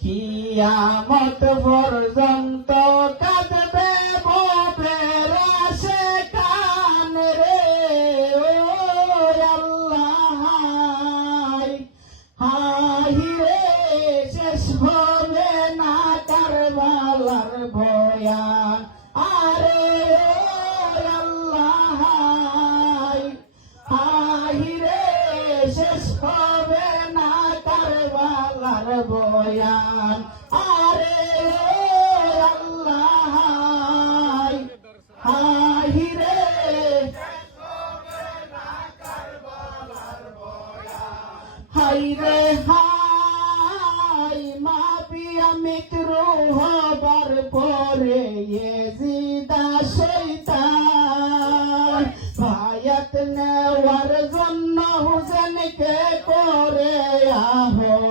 কিয়ামত পর্যন্ত কাঁদবে ববের আসে কান রে আল্লাহ। হাই রে, শেষ হবে না কারবালার বয়ান আরে আল্লাহ। হাই রে, শেষ না কারবালার বয়ান হাই রে হাই মা পিয়া হবার পরে জিদা শৈতান ভায়াত নেওয়ার জন্য হুসেনকে করে আহ্বান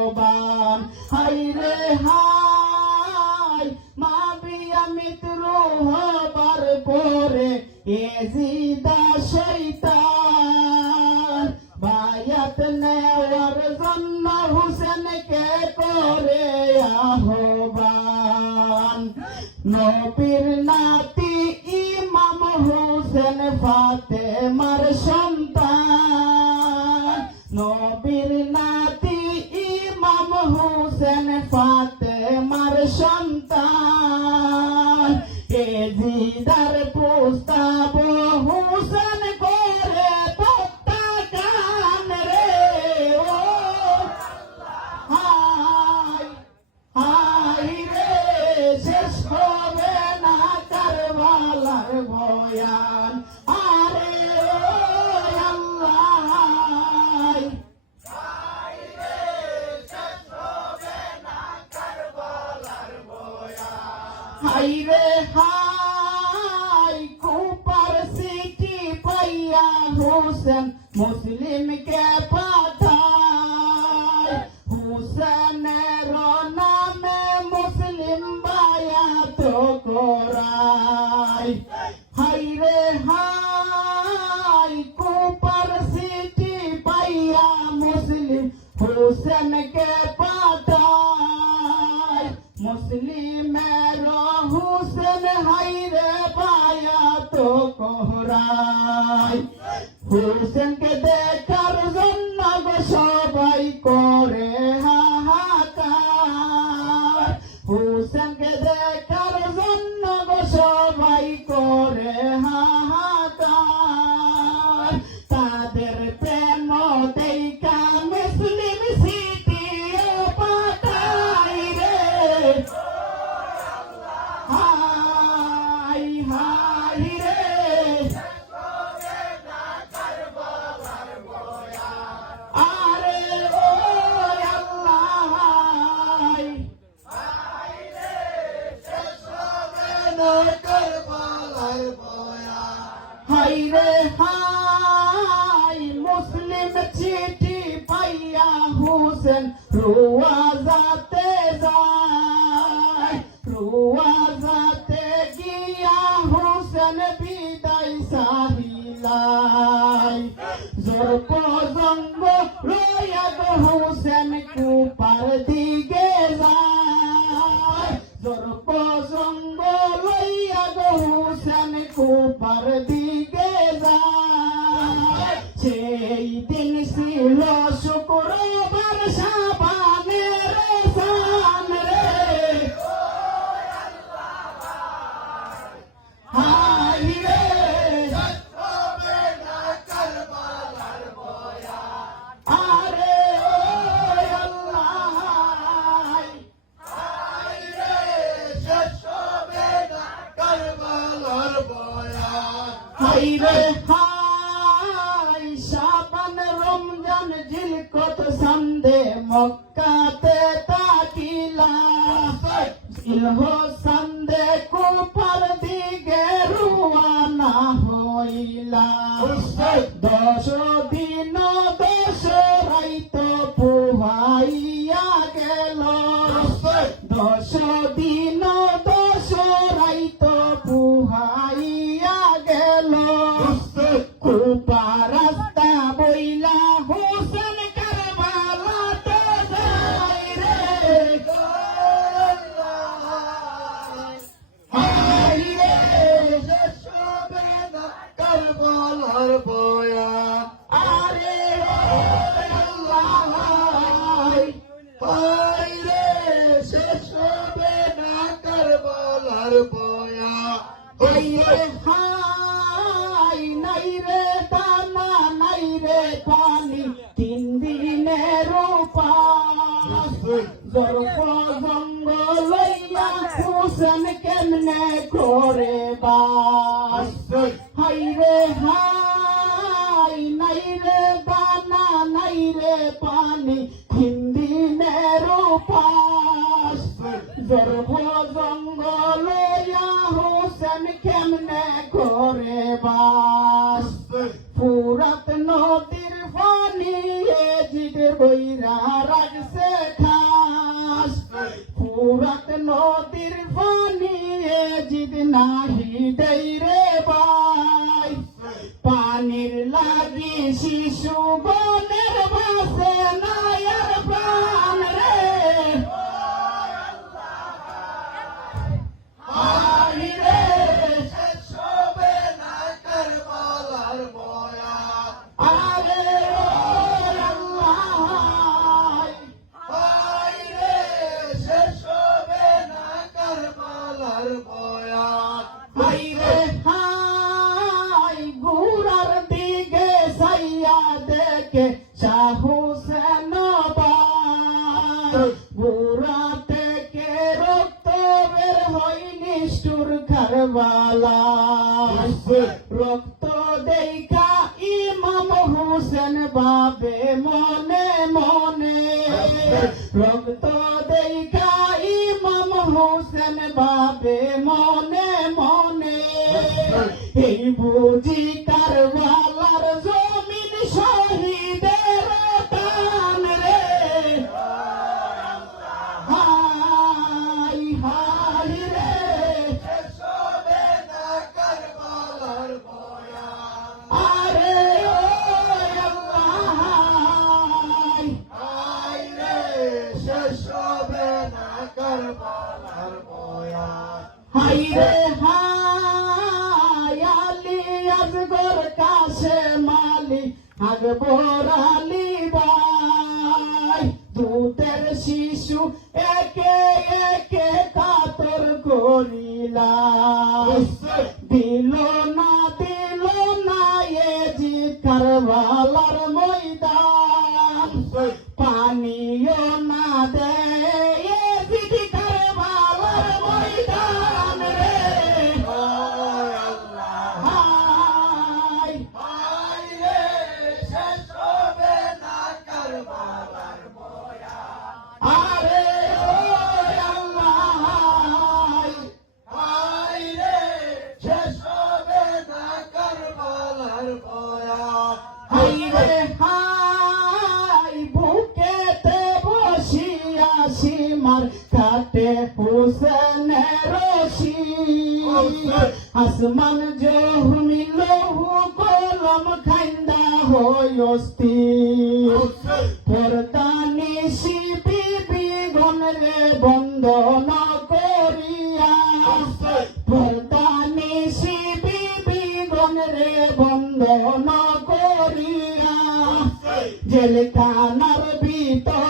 নবীর নাতি ইমাম হুসেন ফাতেমার সন্তান। নবীর নাতি ইমাম হুসেন ফাতেমার সন্তান। এ জিদার প্রস্তাব হুসেন হাই রে হাই কুপার সিটি পাইয়া হোসেন মুসলিমকে পাঠায় কোহরাই। হুসেনকে দেখার হাই রে হাই মুসলিম চিঠি পাইয়া হুসেন রুয়া যাতে যায়, রুয়া যাতে গিয়া হুসেন বিদায় সাহিলাই জোর পজঙ্গ রয়া গো হুসেন কুপার দিকে y dile celoso por. দশ দিন দশ রাইত পুহাইয়া গেল। দশ দিন দশ রাইত পুহাইয়া গেল। কুপা কেমনে করে বাস? হাই রে রক্ত দেইকা ইমাম হুসেন বাবে মনে মনে। রক্ত দেইকা ইমাম হুসেন বাবে মনে মনে। এই বুঝি কারবালার হাই রে হাই আলি আজগর কাছে মালি আকবর আলী ভাই। দুধের শিশু একে একে কাতর করিলা দিল সীমার কাটে হুসেনের রশি। আসমান জহুমি লহু কলম খাইন্দা হই অস্থির। পরদানি শিবি বিগন রে বন্দন করিয়া। পরদানি শিবি বিগন রে বন্দন করিয়া। জেলখানার ভিতরে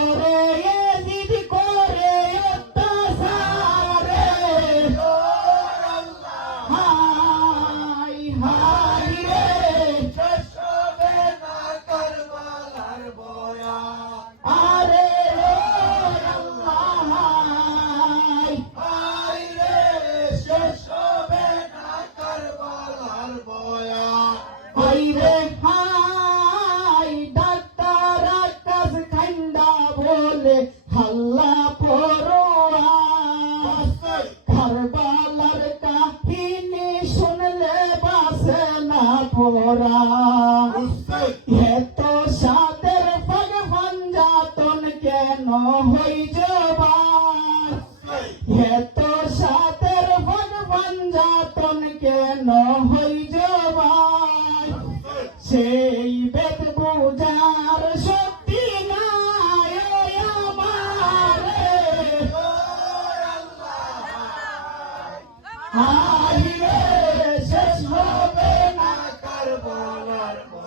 রে হাল্লা পড়োয়া কারবালার কাহিনী শুনলে বাসে না পড়া। এত সাদের ফল ভঞ্জাতন কেন হই যাবা এত সাদের ফল ভঞ্জাতন কেন হই যাবা সে about it. But